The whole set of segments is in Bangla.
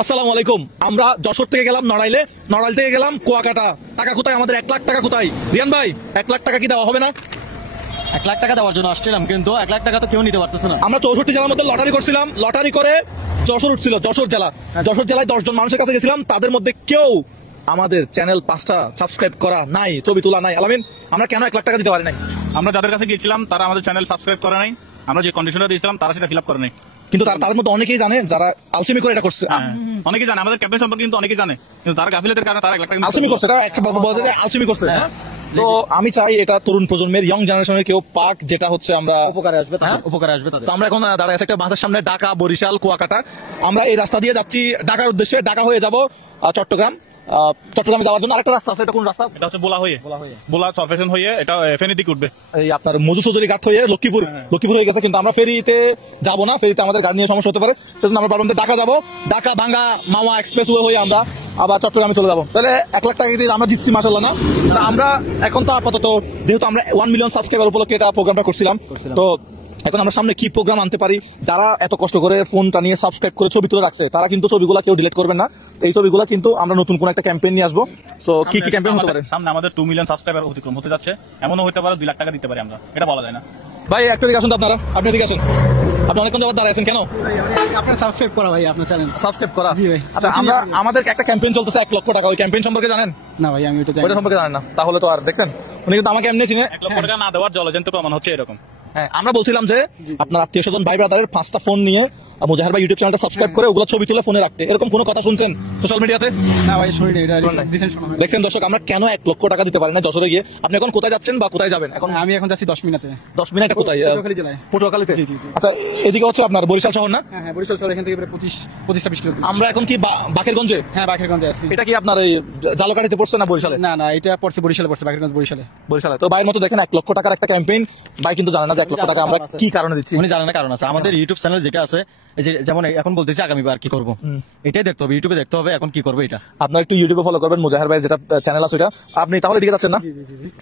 আসসালামু আলাইকুম। আমরা যশোর থেকে গেলাম নড়াইলে, নড়াইল থেকে গেলাম কুয়াকাটা। টাকা কোথায়? আমাদের 1 লাখ টাকা কোথায়? রিয়ান ভাই, 1 লাখ টাকা কি দেওয়া হবে না? 1 লাখ টাকা দেওয়ার জন্য আসছিলাম, কিন্তু 1 লাখ টাকা তো কেউ নিতে পারতেছে না। আমরা 64 জেলার মধ্যে লটারি করছিলাম, লটারি করে যশোর উঠছিল। যশোর জেলা, যশোর জেলায় 10 জন মানুষের কাছে গেছিলাম, তাদের মধ্যে কেউ আমাদের চ্যানেল 5টা সাবস্ক্রাইব করা নাই, ছবি তোলা নাই। আলামিন, আমরা কেন 1 লাখ টাকা দিতে পারি নাই? আমরা যাদের কাছে গিয়েছিলাম তারা আমাদের চ্যানেল সাবস্ক্রাইব করে নাই, আমরা যে কন্ডিশনটা দিয়েছিলাম তারা সেটা ফিল আপ করে নাই। কিন্তু তাদের মধ্যে অনেকেই জানে যারা আলসেমি করে এটা করছে। অনেকেই জানে আমাদের ক্যাম্পেইন সম্পর্কে, কিন্তু অনেকেই জানে, কিন্তু তারা গাফিলতির কারণে তারা 1 লাখ টাকা আলসেমি করছে, এটা একটা বলা যায় যে আলসেমি করছে। তো আমি চাই এটা তরুণ প্রজন্মের, ইয়ং জেনারেশনের কেউ পাক, যেটা হচ্ছে আমরা উপকারে আসবে, উপকারে আসবে তাদের। তো আমরা এখন দাঁড়ায় আছি একটা বাসের সামনে, ঢাকা, বরিশাল, কুয়াকাটা। আমরা এই রাস্তা দিয়ে যাচ্ছি ঢাকার উদ্দেশ্যে। ঢাকা হয়ে যাব চট্টগ্রাম। চট্টগ্রামে যাওয়ার জন্য আরেকটা রাস্তা আছে। এটা কোন রাস্তা? এটা হচ্ছে বোলা চরফেশন হয়ে এটা ফেনীর দিকে উঠবে। এই আপনার মধুচৌধুরী ঘাট হয়ে লক্ষ্মীপুর হয়ে গেছে। কিন্তু আমরা ফেরিতে যাবো না, ফেরিতে আমাদের গাড়ি নিয়ে সমস্যা হতে পারে। সেজন্য আমরা ভাবলাম ঢাকা যাবো, ঢাকা ভাঙ্গা মাওয়া এক্সপ্রেস ওয়ে হয়ে আমরা আবার চট্টগ্রামে চলে যাবো। তাহলে 1 লাখ টাকা দিয়ে আমরা জিতছি, মাশাআল্লাহ না? আমরা এখন তো আপাতত, যেহেতু আমরা 1 মিলিয়ন সাবস্ক্রাইবার উপলক্ষে এটা প্রোগ্রামটা করছিলাম, তো এখন আমরা সামনে কি প্রোগ্রাম আনতে পারি। যারা এত কষ্ট করে ফোনটা নিয়ে সাবস্ক্রাইব করে ছবি তুলে রাখছে, তারা কিন্তু ছবিগুলো কেউ ডিলিট করবেন না। এই ছবিগুলো কিন্তু আমরা নতুন কোন একটা ক্যাম্পেইন নিয়ে আসবো। সো কি কি ক্যাম্পেইন হতে পারে? সামনে আমাদের 2 মিলিয়ন সাবস্ক্রাইবার অতিক্রম হতে যাচ্ছে, এমনও হতে পারে 2 লাখ টাকা দিতে পারি আমরা, এটা বলা যায় না। ভাই একটা দিকে আসুন তো, আপনারা আপনি দিকে আসুন। আপনি অনেকক্ষণ যাবত দাঁড়ায় আছেন কেন? আপনার সাবস্ক্রাইব করা ভাই, আপনার চ্যানেল সাবস্ক্রাইব করা। জি ভাই। আচ্ছা, আমাদের একটা ক্যাম্পেইন চলতেছে 1 লক্ষ টাকা। ওই ক্যাম্পেইন সম্পর্কে জানেন? না ভাই, আমি ওটা জানি ওইটা সম্পর্কে জানেন না? তাহলে তো আর দেখছেন, উনি কিন্তু আমাকে এমনি চিনে। 1 লক্ষ টাকা না দেওয়ার জলজন্ত প্রমাণ হচ্ছে এরকম। হ্যাঁ, আমরা বলছিলাম যে আপনার আত্মীয় স্বজন ভাই ব্রাদারের 5টা ফোন নিয়ে মুজাহির ভাই ইউটিউব চ্যানেলটা সাবস্ক্রাইব করে ওগুলো ছবি তুলে ফোনে রাখতে, এরকম কোনো কথা শুনছেন সোশ্যাল মিডিয়াতে? না ভাই, শুনিনি। এটা রিসেন্ট শোনা হয়। দেখছেন দর্শক, আমরা কেন 1 লক্ষ টাকা দিতে পারি না যশোরে গিয়ে? আপনি এখন কোথায় যাচ্ছেন বা কোথায় যাবেন এখন? আমি এখন যাচ্ছি 10 মিনিটে। 10 মিনিট কোথায়? পটুয়াখালী জেলায়। পটুয়াখালীতে? জি, জি, জি। আচ্ছা, এদিকে হচ্ছে আপনার বরিশাল শহর না? হ্যাঁ, বরিশাল শহর এখান থেকে প্রায় 25-26 কিলোমিটার। আমরা এখন কি বাকেরগঞ্জে? হ্যাঁ, বাকেরগঞ্জে আছি। এটা কি আপনার এই জালকাঠিতে পড়ছে না বরিশালে? না না, এটা পড়ছে বরিশালে, পড়ছে বাকেরগঞ্জ বরিশালে। বরিশালে। তো ভাইয়ের মতো দেখেন 1 লক্ষ টাকার একটা ক্যাম্পেইন, ভাই কিন্তু জানে না যে 1 লক্ষ টাকা আমরা কি কারণে দিচ্ছি। উনি জানেন না কারণ আছে। আমাদের ইউটিউব চ্যানেল যেটা আছে, এই যে যেমন এখন বলতেছি আগামীবার কি করব, এটাই দেখতে হবে, ইউটিউবে দেখতে হবে এখন কি করবো এটা। আপনার একটু ইউটিউবে ফলো করবেন, মুজাহির ভাই যেটা চ্যানেল আছে ওটা। আপনি তাহলে দিকে যাচ্ছেন না?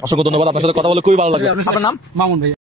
অসংখ্য ধন্যবাদ, আপনার সাথে কথা বলে খুবই ভালো লাগলো। আপনার নাম? মামুন ভাই।